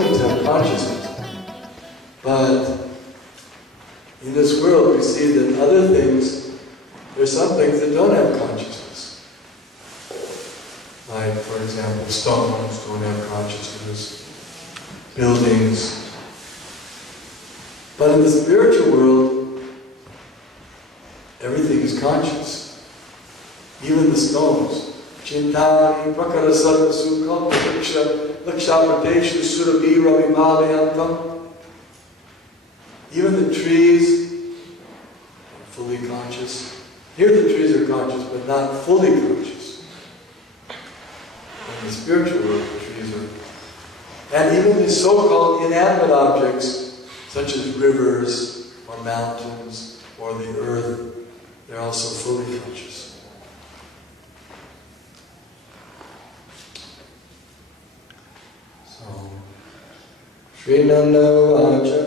humans have consciousness. But in this world we see that other things, there's some things that don't have consciousness. Like, for example, stones don't have consciousness, buildings. But in the spiritual world, everything is conscious. Even the stones. Chintani prakarasata sukham lakshapateshu surabhi ravimalayantam. Even the trees are fully conscious. Here the trees are conscious, but not fully conscious. In the spiritual world, the trees are. And even the so-called inanimate objects, such as rivers, or mountains, or the earth, they're also fully conscious. So, Srinanda Vacha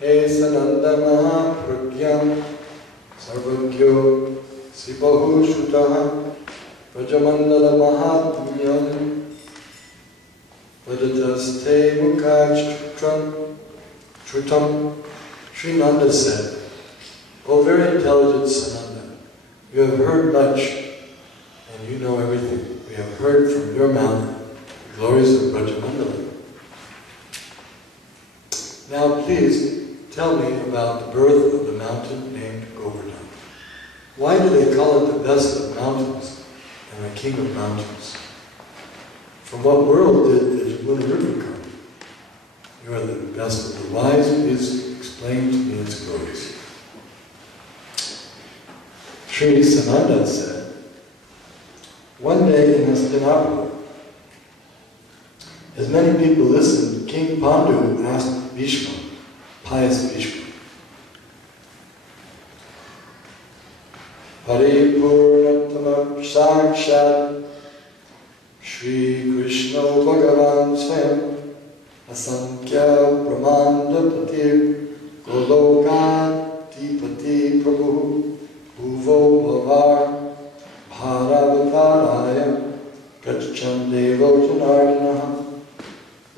Esananda Mahapragyam Sarvagyo Sibahu Shutaha Prajamandala Mahatmyam Vadataste Mukhachutram Trutam. Srinanda said, "O very intelligent Sananda, you have heard much and you know everything. We have heard from your mouth the glories of Brajamandala. Now please tell me about the birth of the mountain named Govardhan. Why do they call it the best of mountains and the king of mountains? From what world did the Yamuna River come? You are the best of the wise, please explain to me its glories." Sri Sananda said, "One day in Hastinapura, as many people listened, King Pandu asked Bhishma, pious Bhishma, Paripurnatamam Sakshat Shri Krishna Bhagavan Swam Asankhya Brahmanda Patir Golokatipati Prabhu Bhuvo Bhavar Bharavataraya Gaccham Devo Janardana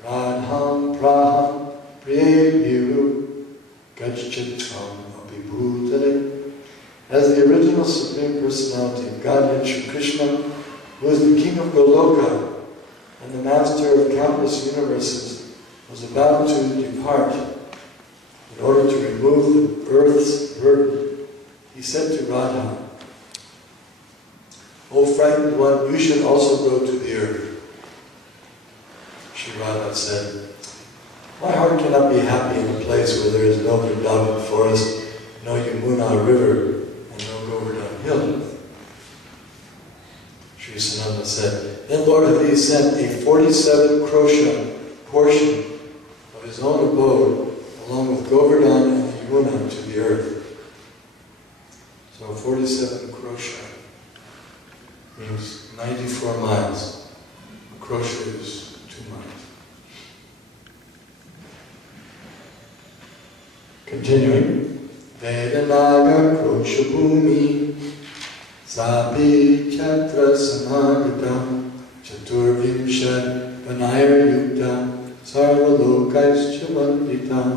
Radham Praham Priyebhiru Gacchitvam Abhibhutale." As the original Supreme Personality of Godhead, Shri Krishna, who is the King of Goloka and the Master of countless universes, was about to depart in order to remove the earth's burden, he said to Radha, "O frightened one, you should also go to the earth." Shri Radha said, "My heart cannot be happy in a place where there is no Vrindavan forest, no Yamuna river, and no Govardhan hill." Sri Sananda said, "Then Lord Hari sent a 47 krosha portion of his own abode, along with Govardhan and the Yamuna, to the earth." So 47 krosha means 94 miles. A krosha is 2 miles. Continuing, Vedanaga krosha bhumi Sabi chatra samagatam Chaturvimshat vanayar yukta Sarvalokaischa vanditam.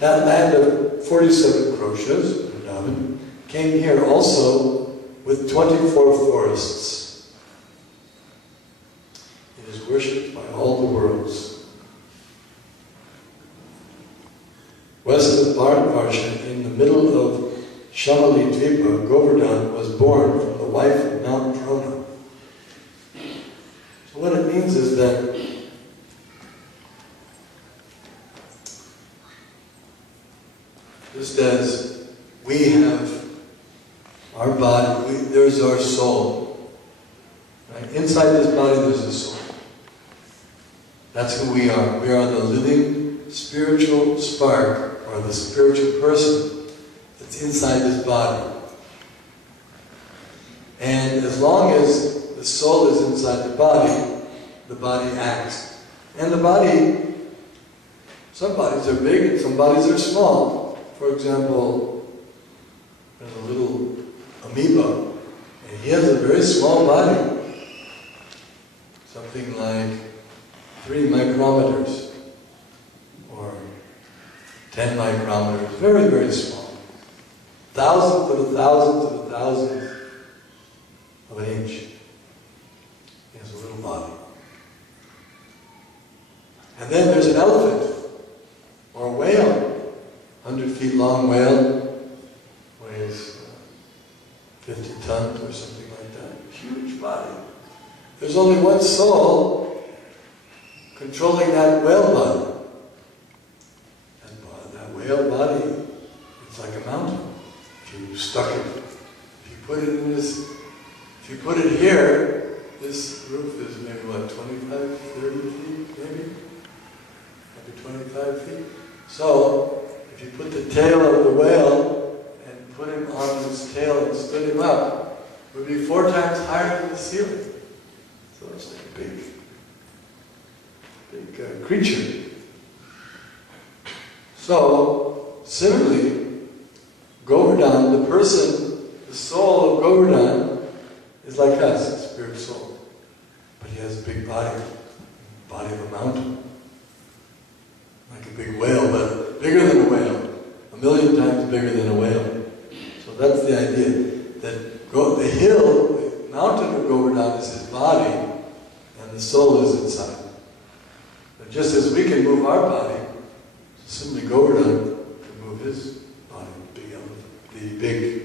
That land of 47 kroshas, Vrindavan, came here also with 24 forests. It is worshipped by all the worlds. West of Bharatvarsha, in the middle of Shamali Dvipa, Govardhan was born from the wife of Mount Drona. So what it means is that just as we have our body, there's our soul. Right? Inside this body there's a soul. That's who we are. We are the living spiritual spark, or the spiritual person that's inside this body. And as long as the soul is inside the body acts. And the body, some bodies are big and some bodies are small. For example, there's a little amoeba, and he has a very small body, something like 3 micrometers. 10 micrometers, very, very small. Thousandth of a thousandth of a thousandth of an inch. He has a little body. And then there's an elephant, or a whale, 100 feet long whale, weighs 50 tons or something like that. Huge body. There's only one soul controlling that whale body. That whale body, it's like a mountain. If you stuck it, if you put it in this, if you put it here, this roof is maybe what, 25, 30 feet, maybe? Maybe 25 feet. So, if you put the tail of the whale and put him on his tail and stood him up, it would be 4 times higher than the ceiling. So it's like a big creature. So, similarly, Govardhan, the person, the soul of Govardhan, is like us, a spirit soul. But he has a big body of a mountain. Like a big whale, but bigger than a whale. 1,000,000 times bigger than a whale. So that's the idea. That the hill, the mountain of Govardhan is his body, and the soul is inside. But just as we can move our body, similarly Govardhan can move his body, the big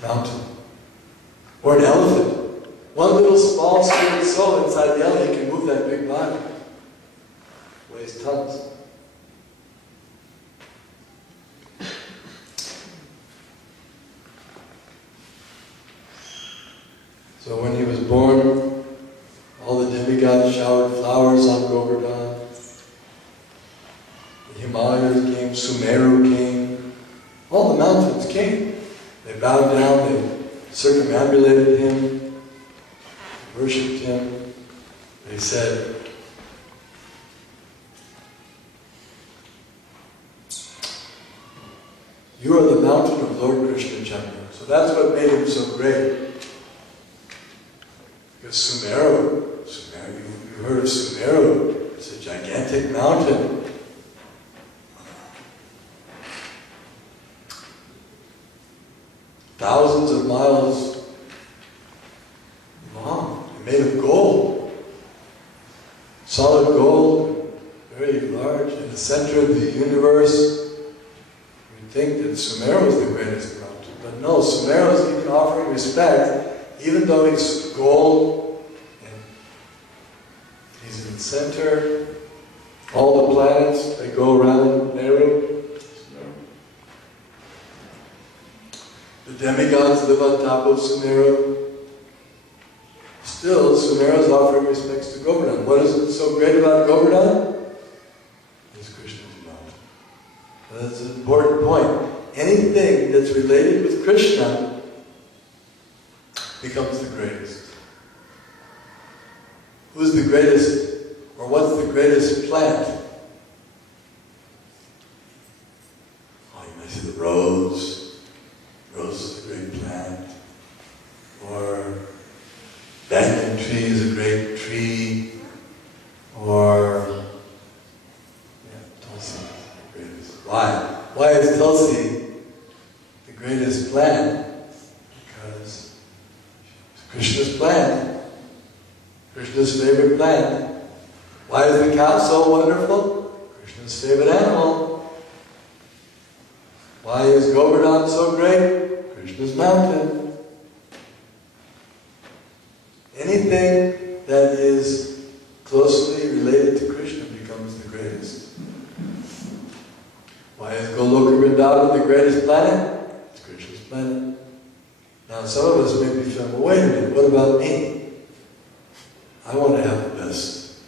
mountain. Or an elephant. One little small spirit soul inside the elephant can move that big body. Weighs tons. So when he was born, all the demigods showered flowers on Govardhan. The Himalayas came, Sumeru came, all the mountains came. They bowed down, they circumambulated him, worshipped him. They said, "You are the mountain of Lord Krishna Chandra." So that's what made him so great. Because Sumeru, you heard of Sumeru, it's a gigantic mountain. Thousands of miles long, made of gold. Solid gold, very large, in the center of the universe. You'd think that Sumeru is the greatest mountain. But no, Sumeru is even offering respect, even though he's gold, and he's in the center. All the planets, they go around Meru. The demigods live on top of Sumeru. Still, Sumeru is offering respects to Govardhan. What is so great about Govardhan? It's Krishna's mountain. That's an important point. Anything that's related with Krishna becomes the greatest. Who's the greatest, or what's the greatest plant? Oh, you might see the rose. Rose is a great plant. Or banyan tree is a great tree. Or Tulsi is the greatest. Why? Why is Tulsi the greatest plant? Because it's Krishna's plant. Krishna's favorite plant. Why is the cow so wonderful? Krishna's favorite animal. Why is Govardhan so great? Krishna's mountain. Anything that is closely related to Krishna becomes the greatest. Why is Goloka Vrindavan the greatest planet? It's Krishna's planet. Now some of us may be feeling, well, wait a minute, what about me? I want to have the best.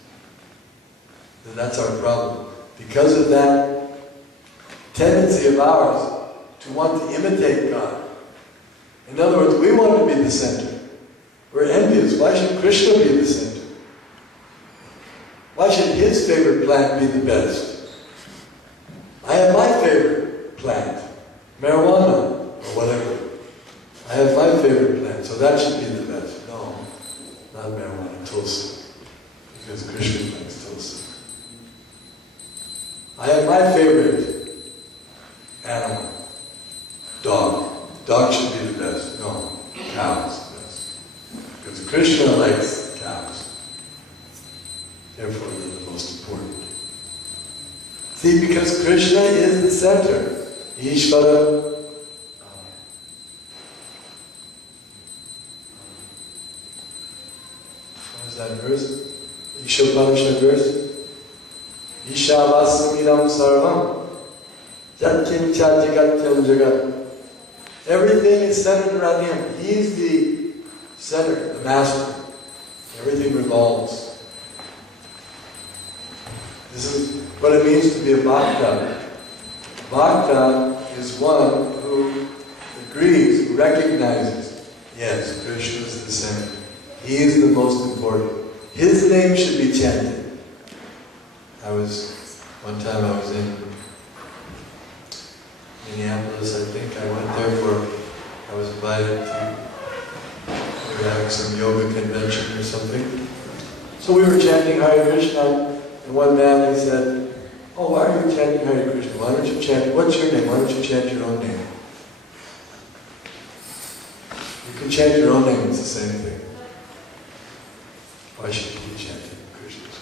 And that's our problem. Because of that tendency of ours to want to imitate God. In other words, we want to be the center. We're envious. Why should Krishna be the center? Why should his favorite plant be the best? I have my favorite plant, marijuana, or whatever. I have my favorite plant, so that should be the best. No, not marijuana, Tulsi. Because Krishna likes Tulsi. I have my favorite See, because Krishna is the center. Ishvara. What is that verse? Ishopanishad verse? Ishavasamiram sarvam jatkincha jagatyam jagat. Everything is centered around him. He's the center, the master. Everything revolves. This is what it means to be a bhakta. Bhakta is one who agrees, who recognizes, yes, Krishna is the center. He is the most important. His name should be chanted. One time I was in Minneapolis, I think I went there I was invited to, we were having some yoga convention or something. So we were chanting Hare Krishna, and one man, he said, "Oh, why are you chanting Hare Krishna? Why don't you chant, what's your name? Why don't you chant your own name?" You can chant your own name, it's the same thing. Why should you be chanting Krishna's?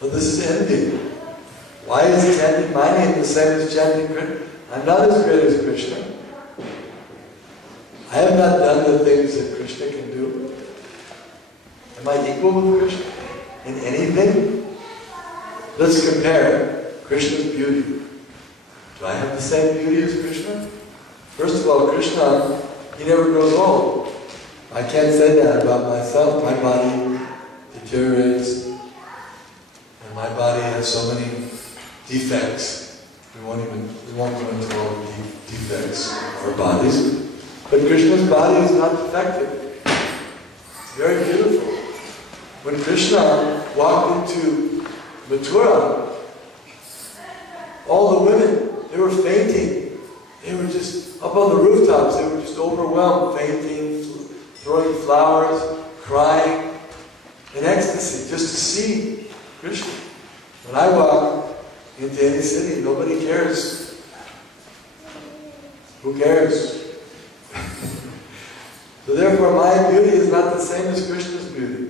Well, this is envy. Why is chanting my name the same as chanting Krishna? I'm not as great as Krishna. I have not done the things that Krishna can do. Am I equal with Krishna in anything? Let's compare Krishna's beauty. Do I have the same beauty as Krishna? First of all, Krishna, he never grows old. I can't say that about myself. My body deteriorates, and my body has so many defects. We won't go into all the defects of our bodies. But Krishna's body is not defective. It's very beautiful. When Krishna walked into Mathura, all the women, they were fainting. They were just up on the rooftops. They were just overwhelmed, fainting, throwing flowers, crying, in ecstasy, just to see Krishna. When I walk into any city, nobody cares. Who cares? So therefore, my beauty is not the same as Krishna's beauty.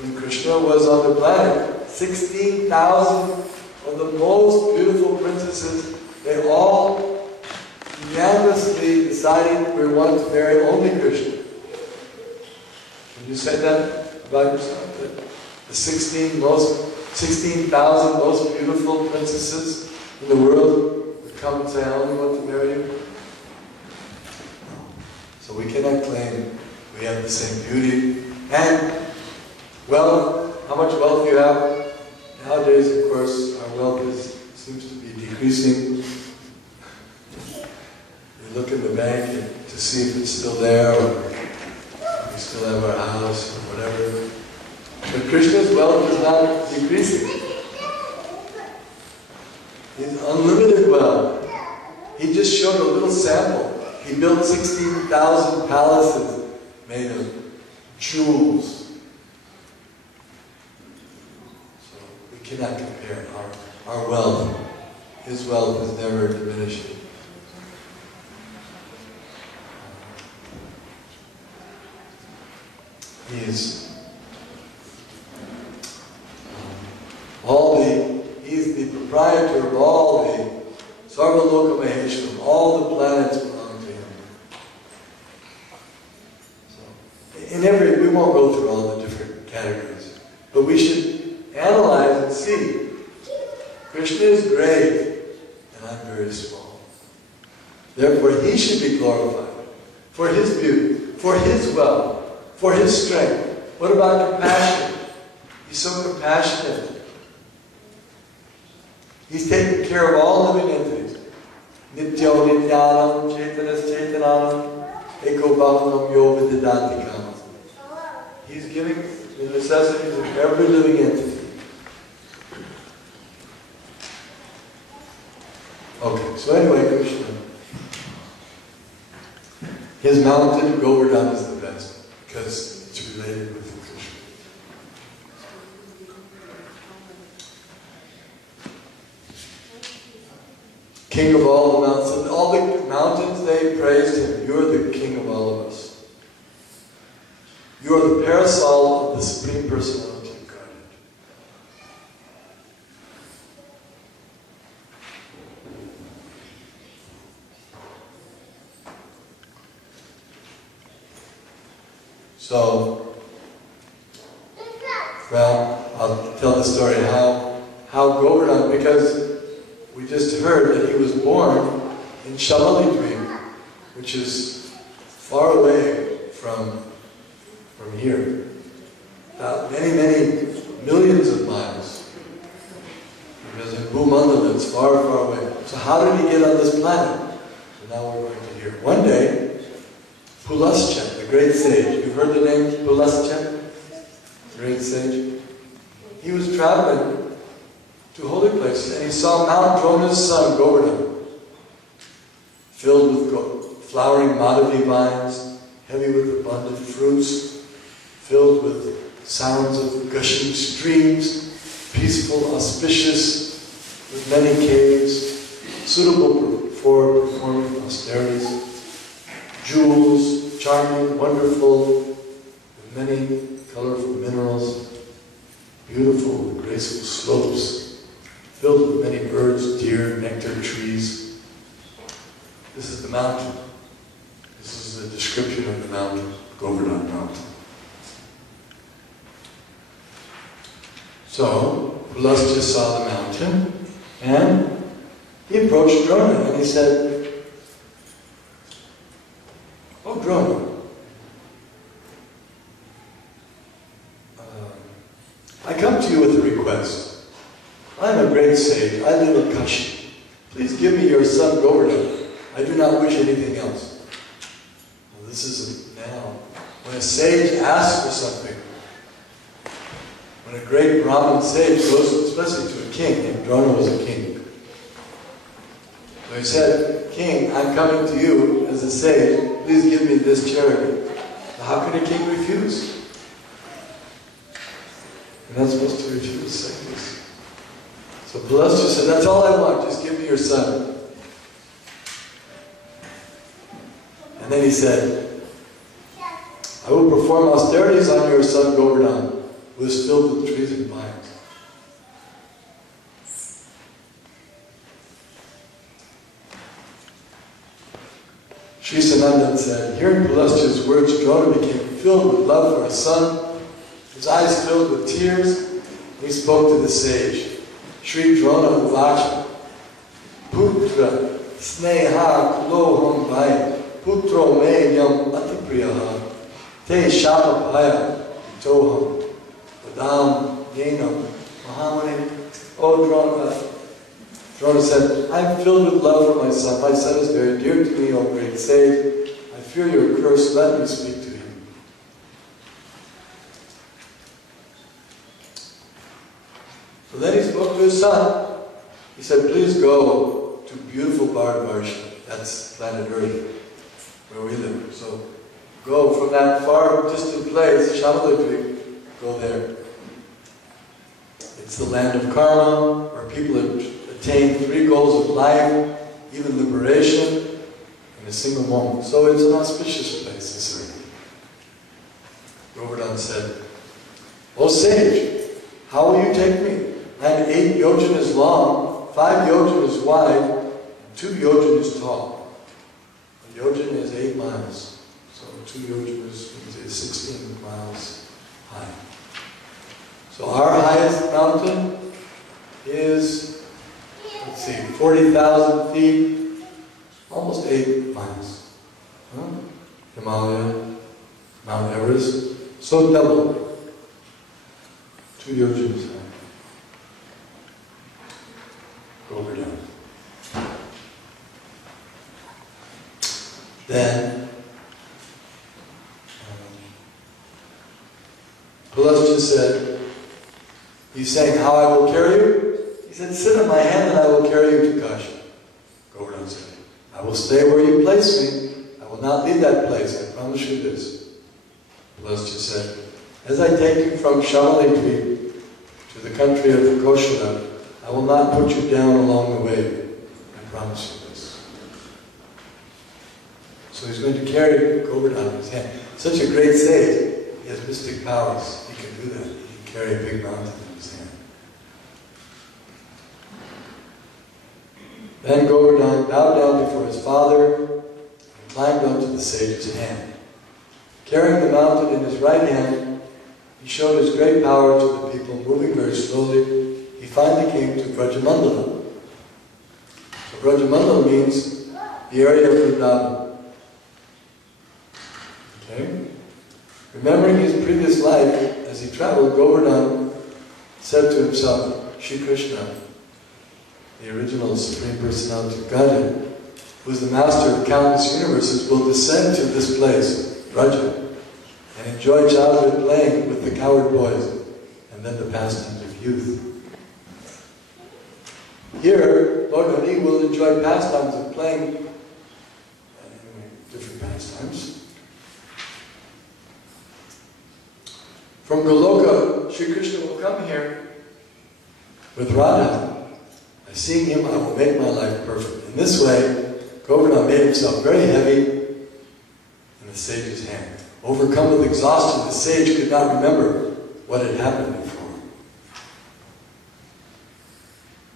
When Krishna was on the planet, 16,000 of the most beautiful princesses, they all unanimously decided we want to marry only Krishna. Can you say that about yourself? That the 16,000 most beautiful princesses in the world would come and say, I only want to marry you? So we cannot claim we have the same beauty and wealth. How much wealth you have? Nowadays, of course, our wealth seems to be decreasing. We look in the bank to see if it's still there, or we still have our house, or whatever. But Krishna's wealth is not decreasing. He's unlimited wealth. He just showed a little sample. He built 16,000 palaces made of jewels. So we cannot compare our wealth. His wealth is never diminishing. He's the proprietor of all the Sarvaloka Maheshwaram, all the planets belong to him. So, we won't go through all the different categories, but we should analyze and see. Krishna is great, and I'm very small. Therefore, he should be glorified for his beauty, for his wealth, for his strength. What about compassion? He's so compassionate. He's taking care of all living entities. Nityo nityanam chetanas chetananam eko bhavanam yoga didati kama. He's giving the necessities of every living entity. Okay, so anyway, Krishna. His mountain, Govardhan, is the best because it's related with Krishna. King of all the mountains. So all the mountains, they praised him. You're the king of all of us. You are the parasol of the Supreme Personality of Godhead. So, well, I'll tell the story how Govardhan, because we just heard that he was born in Shamalidweep, which is far away from here. Many, many millions of miles. Because in Bhumandala it's far, far away. So how did he get on this planet? So now we're going to hear. One day, Pulascha, the great sage, you've heard the name Pulascha? Great sage. He was traveling to holy places and he saw Mount Drona's son, Govardhan, filled with flowering Madhavi vines, heavy with abundant fruits, filled with sounds of gushing streams, peaceful, auspicious, with many caves, suitable for performing austerities, jewels, charming, wonderful, with many colorful minerals, beautiful, graceful slopes, filled with many birds, deer, nectar trees. This is the mountain. This is a description of the mountain, Govardhan Mountain. So, Pulascha saw the mountain, and he approached Drona, and he said, "Oh, Drona, I come to you with a request. I am a great sage. I live in Kashi. Please give me your son Govardhan. I do not wish anything else." Well, this is now, when a sage asks for something, when a great Brahmin sage goes, especially to a king, and Drona was a king. So he said, "King, I'm coming to you as a sage. Please give me this charity." How can a king refuse? You're not supposed to refuse like this. So Pulascha said, "That's all I want. Just give me your son." And then he said, "I will perform austerities on your son Govardhan, who is filled with trees and vines." Sri Sanandan said, hearing Pulascha's words, Drona became filled with love for his son. His eyes filled with tears, and he spoke to the sage. Sri Drona Uvacha, "Putra sneha kuloham vai, putro me yam atipriyaha, te shapabhaya itoham, vadam yenam mahamani." Oh, Drona said, "I'm filled with love for my son. My son is very dear to me, O great sage. I fear your curse. Let me speak to him." So then he spoke to his son. He said, "Please go to beautiful Bharatvarsha." That's planet Earth, where we live. So go from that far distant place, Shamalidweep, go there. It's the land of karma, where people have attained 3 goals of life, even liberation, in a single moment. So it's an auspicious place, this earth. Govardhan said, "O sage, how will you take me? I am 8 yojanas long, 5 yojanas wide, and 2 yojanas tall." A yojana is 8 miles. So 2 yojanas is 16 miles high. So our highest mountain is, let's see, 40,000 feet, almost 8 miles. Himalaya, Mount Everest, so double. 2 yojanas high. Govardhan. Then Pulascha said, he's saying, "How I will carry you?" He said, "Sit on my hand and I will carry you to Kashi." Govardhan said, "I will stay where you place me. I will not leave that place. I promise you this." Pulascha said, "As I take you from Shamalidweep to the country of Koshala, I will not put you down along the way. I promise you this." So he's going to carry Govardhan in his hand. Such a great sage. He has mystic powers. He can do that. He can carry a big mountain in his hand. Then Govardhan bowed down before his father and climbed onto the sage's hand. carrying the mountain in his right hand, he showed his great power to the people, moving very slowly. He finally came to Brajamandala. So Brajamandala means the area of Vrindavan. Okay? Remembering his previous life, as he traveled, Govardhan said to himself, Shri Krishna, the original Supreme Personality of Godhead, who is the master of countless universes, will descend to this place, Braja, and enjoy childhood playing with the coward boys, and then the pastimes of youth. Here, Lord Hari will enjoy pastimes of playing, different pastimes. From Goloka, Sri Krishna will come here with Radha. By seeing him, I will make my life perfect. In this way, Govardhan made himself very heavy in the sage's hand. Overcome with exhaustion, the sage could not remember what had happened before.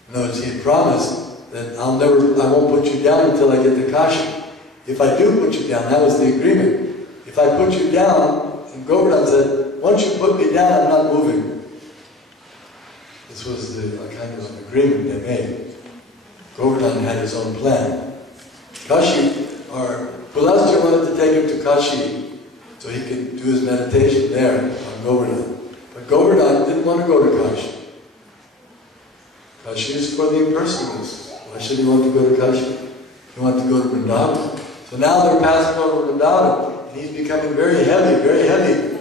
In other words, he had promised that I won't put you down until I get to Kashi. If I do put you down, that was the agreement. If I put you down, and Govardhan said, once you put me down, I'm not moving. This was a kind of an agreement they made. Govardhan had his own plan. Kashi, or Pulasja wanted to take him to Kashi so he could do his meditation there on Govardhan. But Govardhan didn't want to go to Kashi. Kashi is for the impersonalists. Why should he want to go to Kashi? He wanted to go to Vrindavan. So now they're passing over Vrindavan, and he's becoming very heavy, very heavy.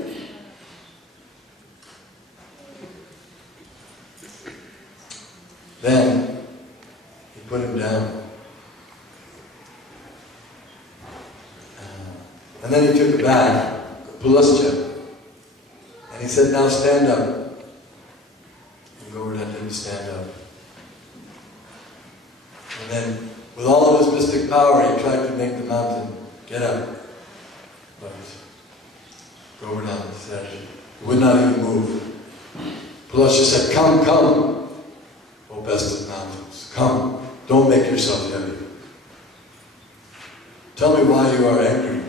Then he put him down. And then he took it back, Pulasja, and he said, now stand up. And Govardhan didn't stand up. And then, with all of his mystic power, he tried to make the mountain get up. But Govardhan said, he would not even move. Pulasja said, come, come, O best of mountains, come, don't make yourself heavy. Tell me why you are angry.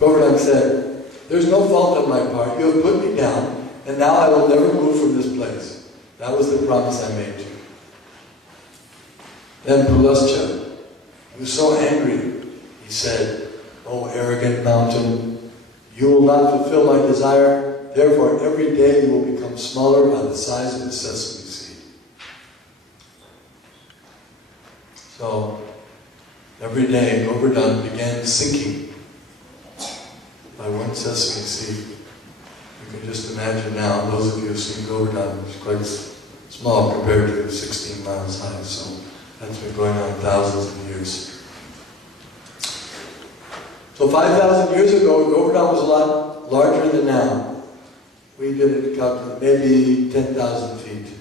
Govardhan said, there's no fault on my part. You have put me down, and now I will never move from this place. That was the promise I made you. Then Pulasja, he was so angry, he said, O arrogant mountain, you will not fulfill my desire, therefore every day you will become smaller by the size of a sesame seed. So, every day Govardhan began sinking by one sesame seed. You can just imagine now, those of you who have seen Govardhan, it's quite small compared to 16 miles high, so that's been going on thousands of years. So 5,000 years ago, Govardhan was a lot larger than now. We did it calculate, maybe 10,000 feet,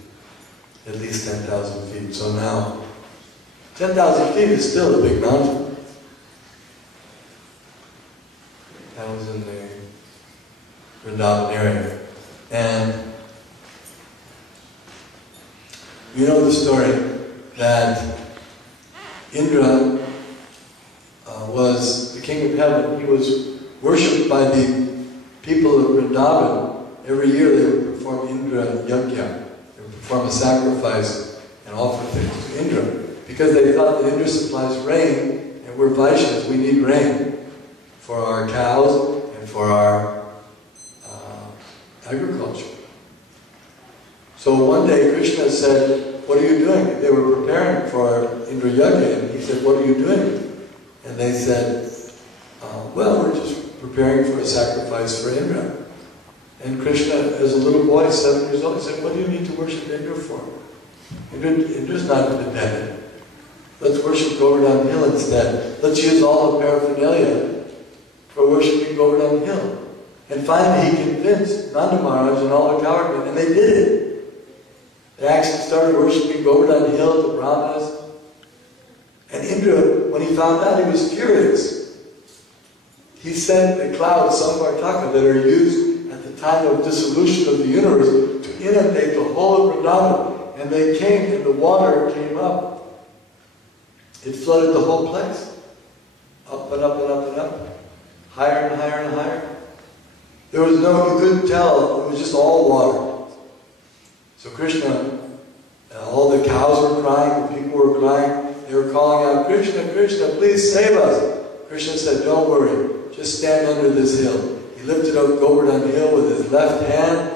at least 10,000 feet. So now, 10,000 feet is still a big mountain. That was in the Vrindavan area. And you know the story that Indra was the king of heaven. He was worshipped by the people of Vrindavan. Every year they would perform Indra Yajna. They would perform a sacrifice and offer things to Indra, because they thought that Indra supplies rain, and we're Vaishnavas, we need rain for our cows and for our agriculture. So one day Krishna said, what are you doing? They were preparing for Indra Yajna, and he said, what are you doing? And they said, well, we're just preparing for a sacrifice for Indra. And Krishna, as a little boy, 7 years old, he said, what do you need to worship Indra for? Indra's not independent. Let's worship Govardhan Hill instead. Let's use all the paraphernalia for worshiping Govardhan Hill. And finally he convinced Nanda Maharaj and all the coward men, and they did it. They actually started worshiping Govardhan Hill, the Brahmanas. And Indra, when he found out, he was furious. He sent the clouds, Samvartaka, that are used at the time of dissolution of the universe, to inundate the whole of Vrindavan. And they came, and the water came up. It flooded the whole place. Up and up and up and up. higher and higher and higher. There was no, you couldn't tell, it was just all water. So Krishna, all the cows were crying, the people were crying, they were calling out, Krishna, Krishna, please save us. Krishna said, don't worry, just stand under this hill. He lifted up Govardhan Hill with his left hand,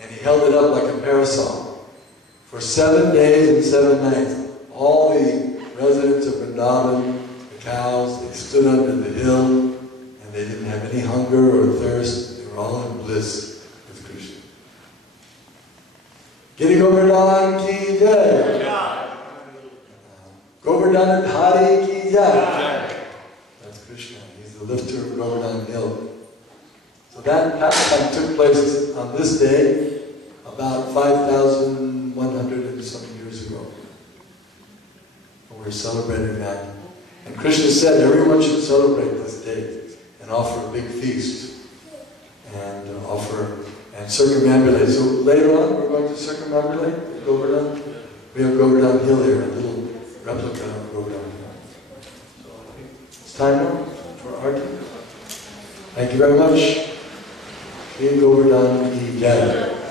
and he held it up like a parasol. For 7 days and 7 nights, all the residents of Vrindavan, the cows, they stood under the hill, and they didn't have any hunger or thirst. They were all in bliss with Krishna. Giri Govardhan ki jai. Govardhan Dhari ki jai. That's Krishna. He's the lifter of Govardhan Hill. So that pastime took place on this day about 5,100 and some years ago. We're celebrating that. And Krishna said everyone should celebrate this day and offer a big feast and circumambulate. So later on we're going to circumambulate Govardhan. We have Govardhan Hill here, a little replica of Govardhan Hill. So I think it's time now for arti. Thank you very much. Govardhan ki jai.